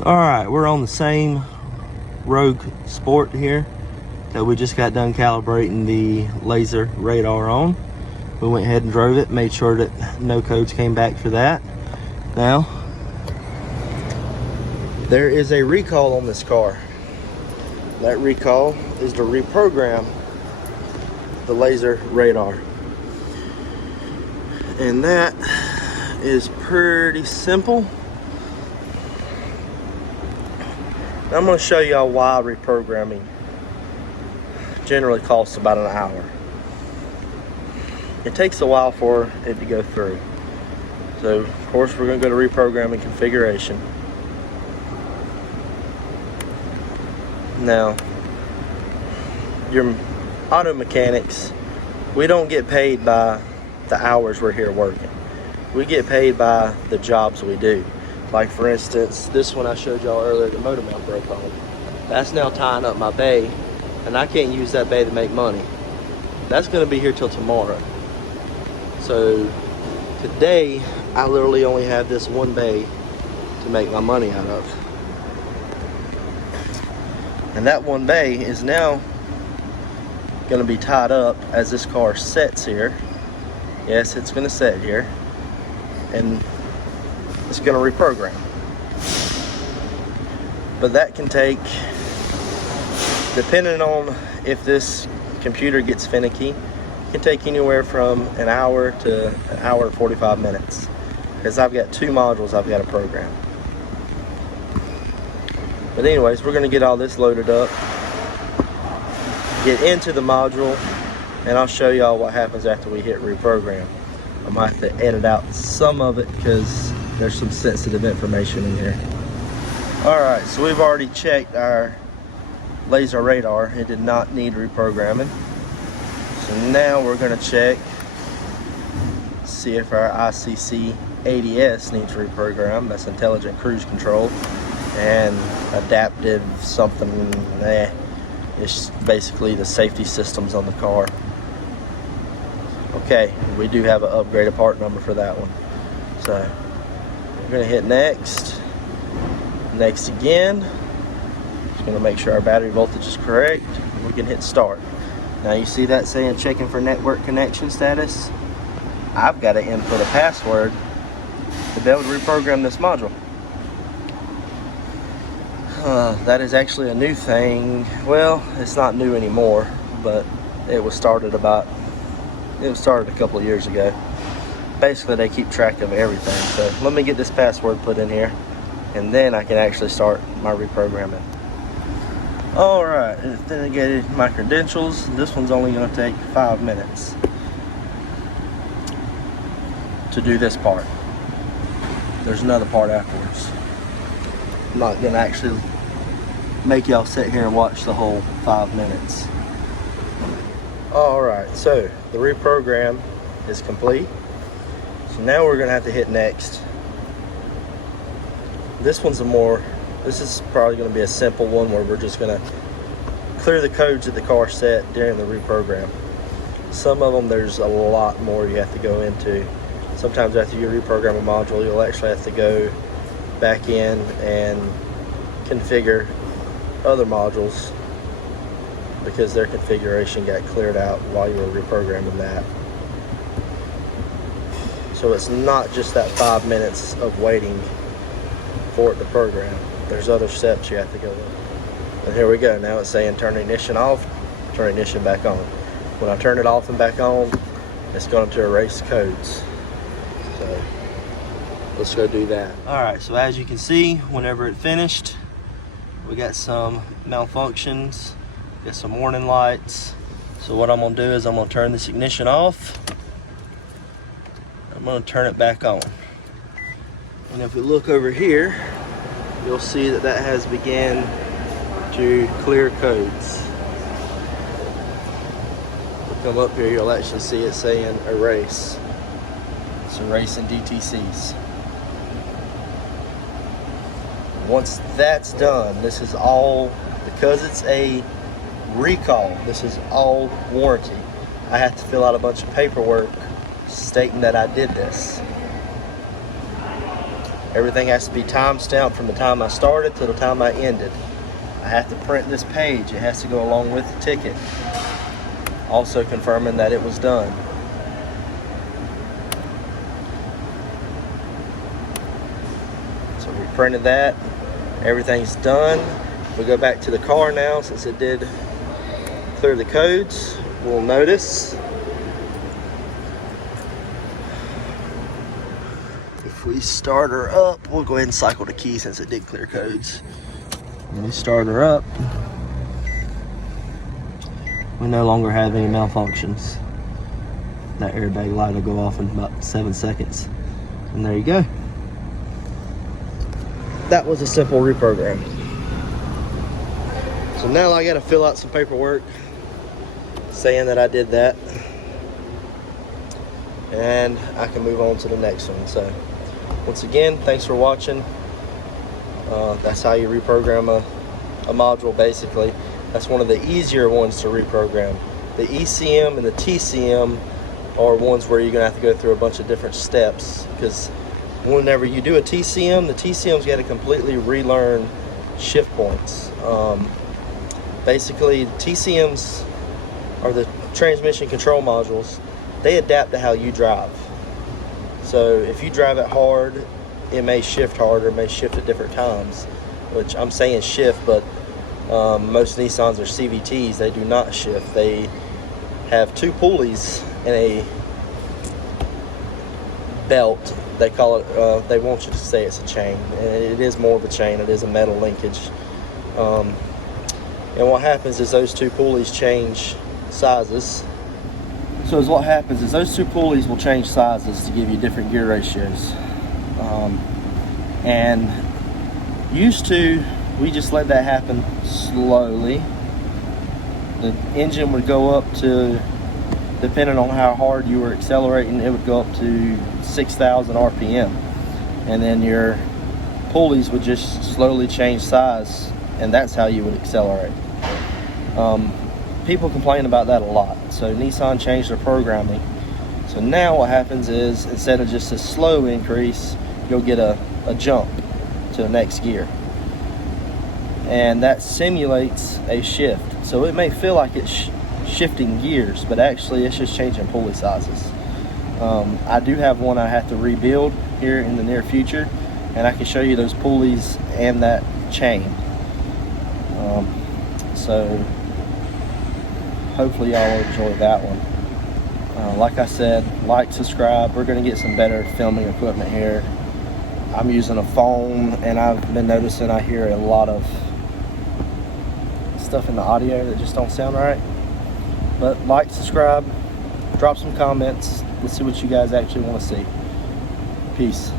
Alright, we're on the same Rogue Sport here that we just got done calibrating the laser radar on. We went ahead and drove it, made sure that no codes came back for that. Now, there is a recall on this car. That recall is to reprogram the laser radar. And that is pretty simple. I'm going to show y'all why reprogramming generally costs about an hour. It takes a while for it to go through. So, of course, we're going to go to reprogramming configuration. Now, your auto mechanics, we don't get paid by the hours we're here working. We get paid by the jobs we do. Like, for instance, this one I showed y'all earlier, the motor mount broke on. That's now tying up my bay, and I can't use that bay to make money. That's going to be here till tomorrow. So today, I literally only have this one bay to make my money out of. And that one bay is now going to be tied up as this car sets here. Yes, it's going to set here. And it's going to reprogram. But that can take, depending on if this computer gets finicky, it can take anywhere from an hour to an hour and 45 minutes. Because I've got two modules I've got to program. But anyways, we're going to get all this loaded up, get into the module, and I'll show y'all what happens after we hit reprogram. I might have to edit out some of it because there's some sensitive information in here. Alright, so we've already checked our laser radar. It did not need reprogramming. So now we're going to check, see if our ICC ADS needs reprogram. That's intelligent cruise control. And adaptive something, it's basically the safety systems on the car. Okay, we do have an upgraded part number for that one. So we're going to hit next, next again. Just going to make sure our battery voltage is correct. We can hit start. Now you see that saying checking for network connection status. I've got to input a password to be able to reprogram this module. That is actually a new thing. Well, it's not new anymore, but it was started a couple of years ago. Basically, they keep track of everything. So let me get this password put in here, and then I can actually start my reprogramming. All right, it authenticated my credentials. This one's only going to take 5 minutes to do this part. There's another part afterwards. I'm not going to actually make y'all sit here and watch the whole 5 minutes. Alright, so the reprogram is complete. So now we're going to have to hit next. This is probably going to be a simple one where we're just going to clear the codes that the car set during the reprogram. Some of them, there's a lot more you have to go into. Sometimes after you reprogram a module, you'll actually have to go back in and configure other modules because their configuration got cleared out while you were reprogramming that. So it's not just that 5 minutes of waiting for it to program. There's other steps you have to go in. And here we go. Now it's saying turn ignition off, turn ignition back on. When I turn it off and back on, it's going to erase codes. So let's go do that. Alright, so as you can see, whenever it finished, we got some malfunctions, got some warning lights. So what I'm going to do is I'm going to turn this ignition off. I'm going to turn it back on. And if we look over here, you'll see that that has began to clear codes. We'll come up here, you'll actually see it saying erase. It's erasing DTCs. Once that's done, this is all, because it's a recall, this is all warranty. I have to fill out a bunch of paperwork stating that I did this. Everything has to be time stamped from the time I started to the time I ended. I have to print this page. It has to go along with the ticket. Also confirming that it was done. So we printed that. Everything's done. We go back to the car now, since it did clear the codes. We'll notice if we start her up, we'll go ahead and cycle the key since it did clear codes. When we start her up, we no longer have any malfunctions. That airbag light will go off in about 7 seconds. And there you go. That was a simple reprogram. So now I gotta fill out some paperwork saying that I did that. And I can move on to the next one. So once again, thanks for watching. That's how you reprogram a module, basically. That's one of the easier ones to reprogram. The ECM and the TCM are ones where you're gonna have to go through a bunch of different steps, because whenever you do a TCM, the TCM's got to completely relearn shift points. Basically, TCMs are the transmission control modules. They adapt to how you drive. So if you drive it hard, it may shift harder, it may shift at different times, which I'm saying shift, but most Nissans are CVTs. They do not shift. They have 2 pulleys and a belt. They call it, they want you to say it's a chain. And it is more of a chain. It is a metal linkage. And what happens is those 2 pulleys change sizes. So what happens is those 2 pulleys will change sizes to give you different gear ratios. And used to, we just let that happen slowly. The engine would go up to, depending on how hard you were accelerating, it would go up to 6,000 RPM. And then your pulleys would just slowly change size, and that's how you would accelerate. People complain about that a lot. So Nissan changed their programming. So now what happens is, instead of just a slow increase, you'll get a jump to the next gear. And that simulates a shift. So it may feel like it's shifting gears, but actually it's just changing pulley sizes. I do have one I have to rebuild here in the near future, and I can show you those pulleys and that chain. So hopefully y'all will enjoy that one. Like I said, like, subscribe. We're going to get some better filming equipment here. I'm using a phone, and I've been noticing I hear a lot of stuff in the audio that just don't sound right. But like, subscribe, drop some comments. Let's see what you guys actually want to see. Peace.